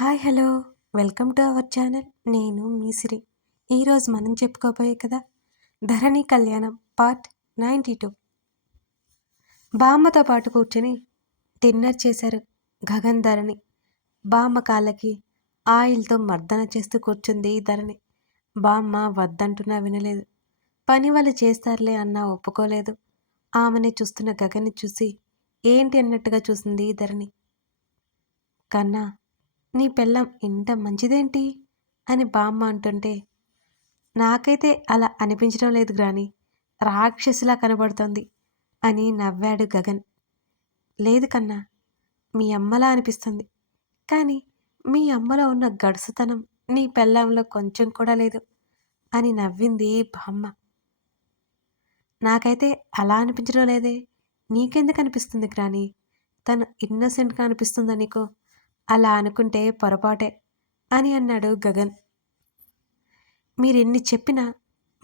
Hi hello. Welcome to our channel. నేను మీసిరి ఈరోజు మనం చెప్పుకోబోయే కదా ధరణి కళ్యాణం పార్ట్ నైంటీ టూ. బామ్మతో పాటు కూర్చొని డిన్నర్ చేశారు గగన్ ధరణి. బామ్మ కాళ్ళకి ఆయిల్తో మర్దన చేస్తూ కూర్చుంది ధరణి. బామ్మ వద్దంటున్నా వినలేదు. పని వాళ్ళు చేస్తారులే అన్నా ఒప్పుకోలేదు. ఆమెని చూస్తున్న గగన్ని చూసి ఏంటి అన్నట్టుగా చూసింది ధరణి. కన్నా నీ పెళ్ళం ఇంత మంచిదేంటి? అని బామ్మ అంటుంటే నాకైతే అలా అనిపించడం లేదు గ్రాని. రాక్షసిలా కనబడుతోంది అని నవ్వాడు గగన్. లేదు కన్నా మీ అమ్మలా అనిపిస్తుంది. కానీ మీ అమ్మలో ఉన్న గడుసుతనం నీ పెళ్ళంలో కొంచెం కూడా లేదు అని నవ్వింది బామ్మ. నాకైతే అలా అనిపించడం లేదే. నీకెందుకు అనిపిస్తుంది గ్రాని? తను ఇన్నోసెంట్గా అనిపిస్తుందా నీకు? అలా అనుకుంటే పొరపాటే అని అన్నాడు గగన్. మీరెన్ని చెప్పినా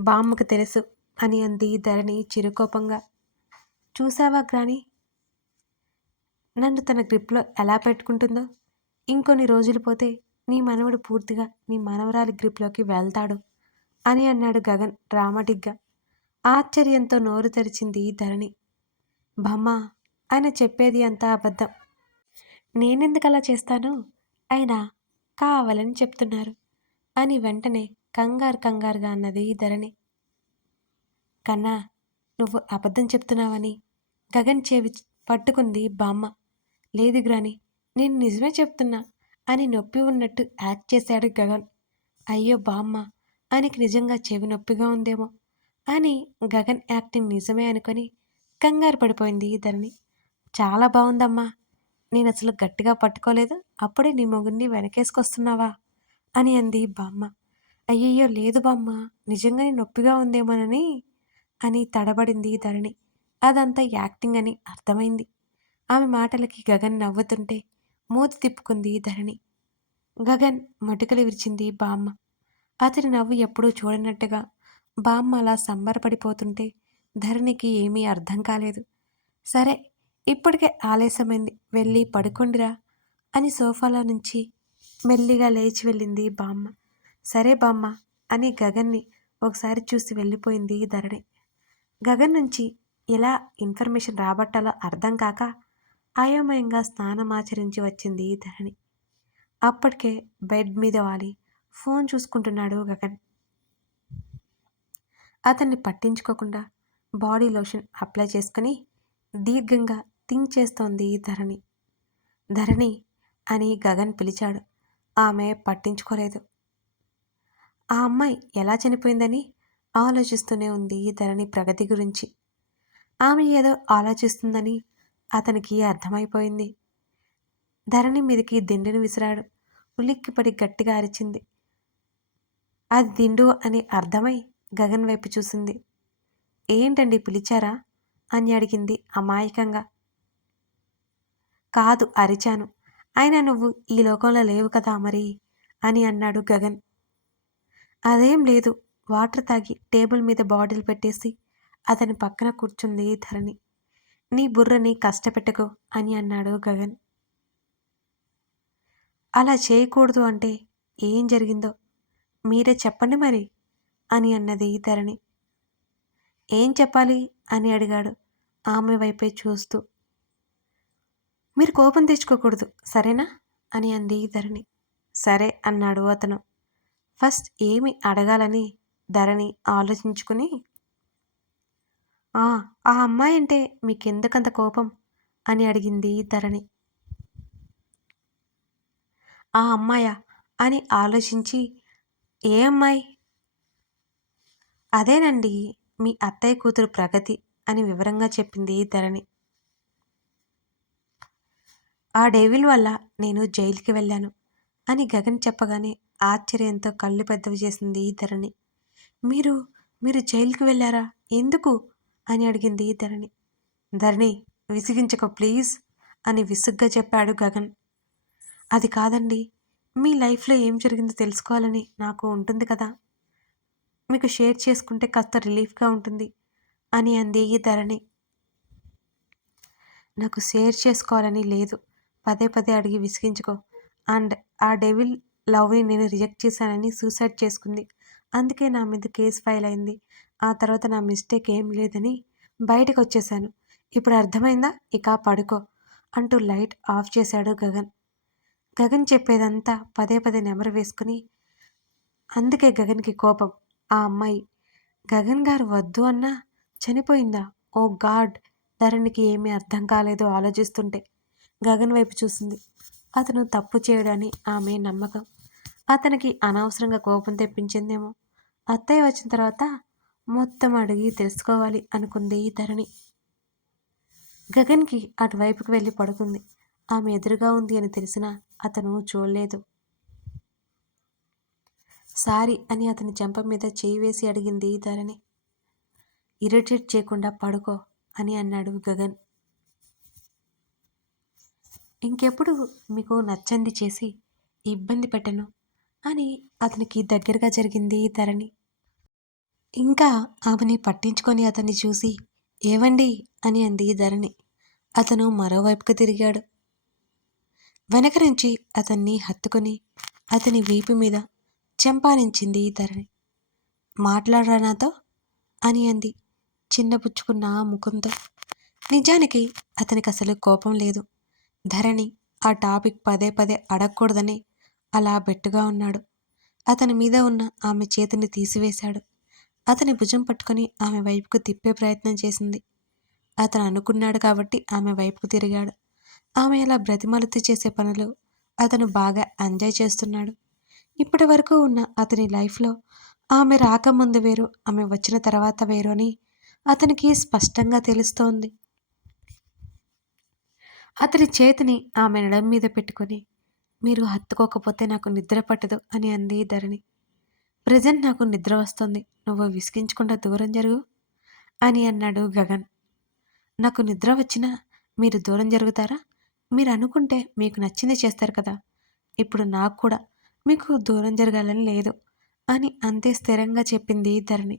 బామ్మకు తెలుసు అని అంది ధరణి చిరుకోపంగా. చూసావా గ్రాని? నన్ను తన గ్రిప్లో ఎలా పెట్టుకుంటుందో? ఇంకొన్ని రోజులు పోతే నీ మనవడు పూర్తిగా నీ మనవరాలి గ్రిప్లోకి వెళ్తాడు అని అన్నాడు గగన్ డ్రామాటిక్గా. ఆశ్చర్యంతో నోరు తెరిచింది ధరణి. బమ్మ ఆయన చెప్పేది అంతా అబద్ధం. నేనెందుకు అలా చేస్తాను? అయినా కావాలని చెప్తున్నారు. అని వెంటనే కంగారు కంగారుగా అన్నది ధరణి. కన్నా నువ్వు అబద్ధం చెప్తున్నావని గగన్ చెవి పట్టుకుంది బామ్మ. లేదు గ్రాని నేను నిజమే చెప్తున్నా అని నొప్పి ఉన్నట్టు యాక్ట్ చేశాడు గగన్. అయ్యో బామ్మ ఆయనకి నిజంగా చెవి నొప్పిగా ఉందేమో అని గగన్ యాక్టింగ్ నిజమే అనుకొని కంగారు పడిపోయింది ధరణి. చాలా బాగుందమ్మా నేను అసలు గట్టిగా పట్టుకోలేదు. అప్పుడే నీ మొగుడిని వెనకేసుకొస్తున్నావా? అని అంది బామ్మ. అయ్యయ్యో లేదు బామ్మ. నిజంగానే నొప్పిగా ఉందేమోనని అని తడబడింది ధరణి. అదంతా యాక్టింగ్ అని అర్థమైంది. ఆమె మాటలకి గగన్ నవ్వుతుంటే మూతి తిప్పుకుంది ధరణి. గగన్ మటుకలు విరిచింది బామ్మ. అతని నవ్వు ఎప్పుడూ చూడనట్టుగా బామ్మ అలా సంబరపడిపోతుంటే ధరణికి ఏమీ అర్థం కాలేదు. సరే ఇప్పటికే ఆలస్యమైంది. వెళ్ళి పడుకోండిరా అని సోఫాలో నుంచి మెల్లిగా లేచి వెళ్ళింది బామ్మ. సరే బామ్మ అని గగన్ని ఒకసారి చూసి వెళ్ళిపోయింది ధరణి. గగన్ నుంచి ఎలా ఇన్ఫర్మేషన్ రాబట్టాలో అర్థం కాక అయోమయంగా స్నానమాచరించి వచ్చింది ధరణి. అప్పటికే బెడ్ మీద వాలి. ఫోన్ చూసుకుంటున్నాడు గగన్. అతన్ని పట్టించుకోకుండా బాడీ లోషన్ అప్లై చేసుకుని దీర్ఘంగా థింక్ చేస్తోంది ధరణి. ధరణి అని గగన్ పిలిచాడు. ఆమె పట్టించుకోలేదు. ఆ అమ్మాయి ఎలా చనిపోయిందని ఆలోచిస్తూనే ఉంది ధరణి ప్రగతి గురించి. ఆమె ఏదో ఆలోచిస్తుందని అతనికి అర్థమైపోయింది. ధరణి మీదకి దిండును విసిరాడు. ఉలిక్కిపడి గట్టిగా అరిచింది. అది దిండు అని అర్థమై గగన్ వైపు చూసింది. ఏంటండి పిలిచారా? అని అడిగింది అమాయకంగా. కాదు అరిచాను. అయినా నువ్వు ఈ లోకంలో లేవు కదా మరి అని అన్నాడు గగన్. అదేం లేదు వాటర్ తాగి టేబుల్ మీద బాటిల్ పెట్టేసి అతని పక్కన కూర్చుంది ధరణి. నీ బుర్రని కష్టపెట్టకు అని అన్నాడు గగన్. అలా చేయకూడదు అంటే ఏం జరిగిందో మీరే చెప్పండి మరి అని అన్నది ధరణి. ఏం చెప్పాలి అని అడిగాడు ఆమె వైపే చూస్తూ. మీరు కోపం తెచ్చుకోకూడదు సరేనా? అని అంది ధరణి. సరే అన్నాడు అతను. ఫస్ట్ ఏమి అడగాలని ధరణి ఆలోచించుకుని ఆ అమ్మాయి అంటే మీకెందుకంత కోపం? అని అడిగింది ధరణి. ఆ అమ్మాయా? అని ఆలోచించి ఏ అమ్మాయి? అదేనండి మీ అత్తయ్య కూతురు ప్రగతి అని వివరంగా చెప్పింది ధరణి. ఆ డేవిల్ వల్ల నేను జైలుకి వెళ్ళాను అని గగన్ చెప్పగానే ఆశ్చర్యంతో కళ్ళు పెద్దవి చేసింది ధరణి మీరు మీరు జైలుకి వెళ్ళారా? ఎందుకు? అని అడిగింది ధరణి ధరణి విసిగించక ప్లీజ్ అని విసుగ్గా చెప్పాడు గగన్. అది కాదండి మీ లైఫ్లో ఏం జరిగిందో తెలుసుకోవాలని నాకు ఉంటుంది కదా. మీకు షేర్ చేసుకుంటే కాస్త రిలీఫ్గా ఉంటుంది అని అంది ధరణి నాకు షేర్ చేసుకోవాలని లేదు పదే పదే అడిగి విసిగించుకో. అండ్ ఆ డెవిల్ లవ్ని నేను రిజెక్ట్ చేశానని సూసైడ్ చేసుకుంది. అందుకే నా మీద కేసు ఫైల్ అయింది. ఆ తర్వాత నా మిస్టేక్ ఏం లేదని బయటకు వచ్చేసాను ఇప్పుడు అర్థమైందా? ఇక పడుకో అంటూ లైట్ ఆఫ్ చేశాడు గగన్. గగన్ చెప్పేదంతా పదే పదే నెమరు వేసుకుని అందుకే గగన్కి కోపం. ఆ అమ్మాయి గగన్ గారు వద్దు అన్నా? చనిపోయిందా? Oh God! ధరణికి ఏమీ అర్థం కాలేదో ఆలోచిస్తుంటే. గగన్ వైపు చూసింది. అతను తప్పు చేయడని ఆమె నమ్మకం. అతనికి అనవసరంగా కోపం తెప్పించిందేమో. అత్తయ్య వచ్చిన తర్వాత మొత్తం అడిగి తెలుసుకోవాలి అనుకుంది ధరణి. గగన్కి అటువైపుకి వెళ్ళి పడుకుంది. ఆమె ఎదురుగా ఉంది అని తెలిసినా అతను చూడలేదు. సారీ అని అతని చెంప మీద చేయి వేసి అడిగింది ధరణి. ఇరిటేట్ చేయకుండా పడుకో అని అన్నాడు గగన్. ఇంకెప్పుడు మీకు నచ్చంది చేసి ఇబ్బంది పెట్టను అని అతనికి దగ్గరగా జరిగింది ధరణి. ఇంకా ఆమెని పట్టించుకొని అతన్ని చూసి ఏవండి? అని అంది ధరణి. అతను మరోవైపుకు తిరిగాడు. వెనక నుంచి అతన్ని హత్తుకొని అతని వీపు మీద చెంపానించింది ధరణి. మాట్లాడరా నాతో? అని అంది చిన్నపుచ్చుకున్న ముఖంతో. నిజానికి అతనికి అసలు కోపం లేదు. ధరణి ఆ టాపిక్ పదే పదే అడగకూడదని అలా బెట్టుగా ఉన్నాడు. అతని మీద ఉన్న ఆమె చేతిని తీసివేశాడు. అతని భుజం పట్టుకొని ఆమె వైపుకు తిప్పే ప్రయత్నం చేసింది. అతను అనుకున్నాడు కాబట్టి ఆమె వైపుకు తిరిగాడు. ఆమె అలా బ్రతిమలుతి చేసే పనులు అతను బాగా ఎంజాయ్ చేస్తున్నాడు. ఇప్పటి వరకు ఉన్న అతని లైఫ్లో ఆమె రాకముందు వేరు ఆమె వచ్చిన తర్వాత వేరు అని అతనికి స్పష్టంగా తెలుస్తోంది. అతని చేతిని ఆమె నడం మీద పెట్టుకొని మీరు హత్తుకోకపోతే నాకు నిద్ర పట్టదు అని అంది ధరణి. ప్రజెంట్ నాకు నిద్ర వస్తుంది నువ్వు విసిగించకుండా దూరం జరుగు అని అన్నాడు గగన్. నాకు నిద్ర వచ్చినా మీరు దూరం జరుగుతారా? మీరు అనుకుంటే మీకు నచ్చింది చేస్తారు కదా. ఇప్పుడు నాకు కూడా మీకు దూరం జరగాలని లేదు అని అంతే స్థిరంగా చెప్పింది ధరణి.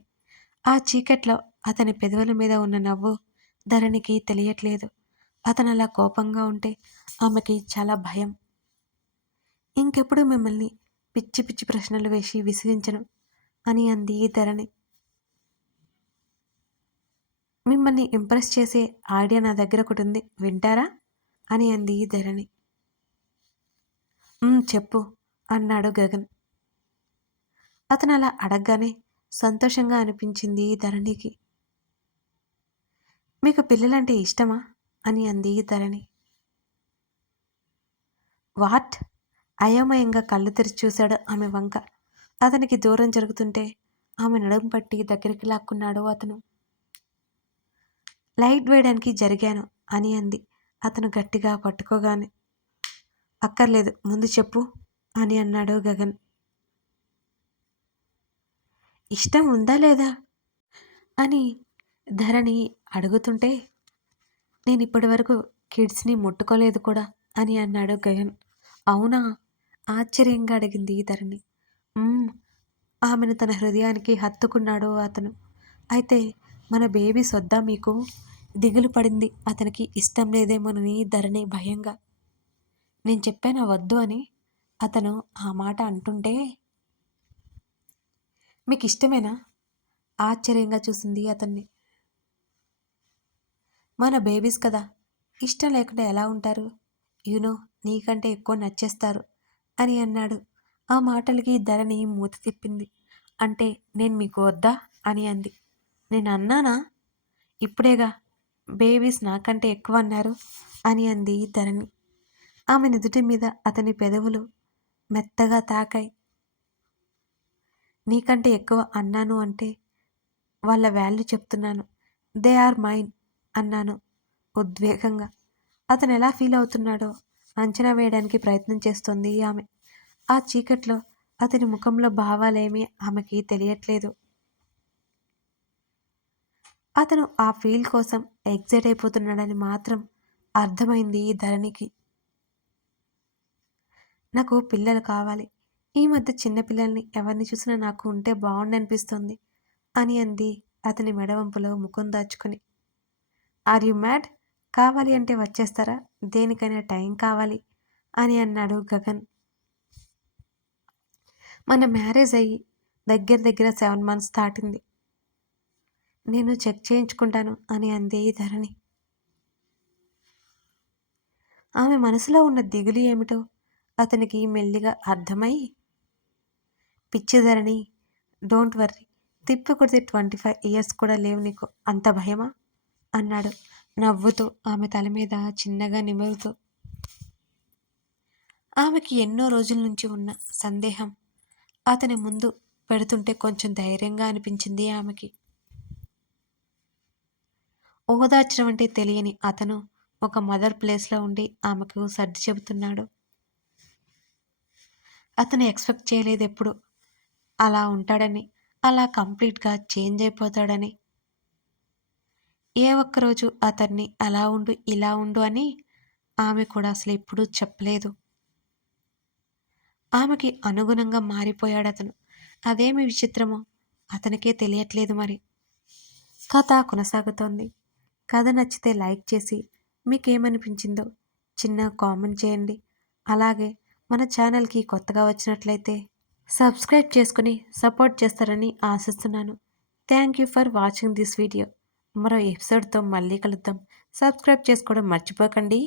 ఆ చీకట్లో అతని పెదవుల మీద ఉన్న నవ్వు ధరణికి తెలియట్లేదు. అతను అలా కోపంగా ఉంటే ఆమెకి చాలా భయం. ఇంకెప్పుడు మిమ్మల్ని పిచ్చి పిచ్చి ప్రశ్నలు వేసి విసిగించను అని అంది ధరణి. మిమ్మల్ని ఇంప్రెస్ చేసే ఐడియా నా దగ్గర ఒకటి ఉంది వింటారా? అని అంది ధరణి. చెప్పు అన్నాడు గగన్. అతను అలా అడగగానే సంతోషంగా అనిపించింది ధరణికి. మీకు పిల్లలంటే ఇష్టమా? అని అంది ధరణి. వాట్? అయోమయంగా కళ్ళు తెరిచి చూశాడు ఆమె వంక. అతనికి దూరం జరుగుతుంటే ఆమె నడుము పట్టి దగ్గరికి లాక్కున్నాడు అతను. లైట్ వేయడానికి జరిగాను అని అంది. అతను గట్టిగా పట్టుకోగానే అక్కర్లేదు ముందు చెప్పు అని అన్నాడు గగన్. ఇష్టం ఉందా లేదా? అని ధరణి అడుగుతుంటే నేను ఇప్పటి వరకు కిడ్స్ని ముట్టుకోలేదు కూడా అని అన్నాడు గగన్. అవునా? ఆశ్చర్యంగా అడిగింది ధరణి ఆమెను తన హృదయానికి హత్తుకున్నాడు అతను. అయితే మన బేబీ సొద్దా మీకు? దిగులు పడింది. అతనికి ఇష్టం లేదేమోనని ధరణి భయంగా. నేను చెప్పాను వద్దు అని అతను ఆ మాట అంటుంటే మీకు ఇష్టమేనా ఆశ్చర్యంగా చూసింది అతన్ని. మన బేబీస్ కదా. ఇష్టం లేకుండా ఎలా ఉంటారు? యూనో నీకంటే ఎక్కువ నచ్చేస్తారు అని అన్నాడు. ఆ మాటలకి ధరణి మూత తిప్పింది. అంటే నేను మీకు వద్దా అని అంది. నేను అన్నానా? ఇప్పుడేగా బేబీస్ నాకంటే ఎక్కువ అన్నారు అని అంది ధరణి. ఆమె నుదుటి మీద అతని పెదవులు మెత్తగా తాకాయి. నీకంటే ఎక్కువ అన్నాను అంటే వాళ్ళ వాల్యూ చెప్తున్నాను. దే ఆర్ మైన్ అన్నాను ఉద్వేగంగా. అతను ఎలా ఫీల్ అవుతున్నాడో అంచనా వేయడానికి ప్రయత్నం చేస్తోంది ఆమె. ఆ చీకట్లో అతని ముఖంలో భావాలేమీ ఆమెకి తెలియట్లేదు. అతను ఆ ఫీల్ కోసం ఎగ్జైట్ అయిపోతున్నాడని మాత్రం అర్థమైంది ధరణికి. నాకు పిల్లలు కావాలి. ఈ మధ్య చిన్నపిల్లల్ని ఎవరిని చూసినా నాకు ఉంటే బాగుండనిపిస్తుంది అని అంది అతని మెడవంపులో ముఖం దాచుకొని. Are you mad? కావాలి అంటే వచ్చేస్తారా? దేనికైనా టైం కావాలి అని అన్నాడు గగన్. మన మ్యారేజ్ అయ్యి దగ్గర దగ్గర సెవెన్ మంత్స్ దాటింది. నేను చెక్ చేయించుకుంటాను అని అందే ఈ ధరణి. ఆమె మనసులో ఉన్న దిగులు ఏమిటో అతనికి మెల్లిగా అర్థమై పిచ్చి ధరణి డోంట్ వర్రీ తిప్పి కొడితే ట్వంటీ ఫైవ్ ఇయర్స్ కూడా లేవు నీకు. అంత భయమా? అన్నాడు. నవ్వుతూ ఆమె తల మీద చిన్నగా నిమురుతూ. ఆమెకి ఎన్నో రోజుల నుంచి ఉన్న సందేహం. అతని ముందు పెడుతుంటే కొంచెం ధైర్యంగా అనిపించింది ఆమెకి. ఓదార్చడం అంటే తెలియని అతను ఒక మదర్ ప్లేస్లో ఉండి ఆమెకు సర్ది చెబుతున్నాడు. అతను ఎక్స్పెక్ట్ చేయలేదు ఎప్పుడు. అలా ఉంటాడని అలా కంప్లీట్గా చేంజ్ అయిపోతాడని ఏ ఒక్కరోజు అతన్ని అలా ఉండు ఇలా ఉండు అని ఆమె కూడా అసలు ఎప్పుడూ చెప్పలేదు. ఆమెకి అనుగుణంగా మారిపోయాడు అతను. అదేమి విచిత్రమో అతనికే తెలియట్లేదు మరి. కథ కొనసాగుతోంది. కథ నచ్చితే లైక్ చేసి మీకేమనిపించిందో చిన్న కామెంట్ చేయండి. అలాగే మన ఛానల్కి కొత్తగా వచ్చినట్లయితే సబ్స్క్రైబ్ చేసుకుని సపోర్ట్ చేస్తారని ఆశిస్తున్నాను. Thank you for watching this video. మరో ఎపిసోడ్తో మళ్ళీ కలుద్దాం. సబ్స్క్రైబ్ చేసుకోవడం మర్చిపోకండి.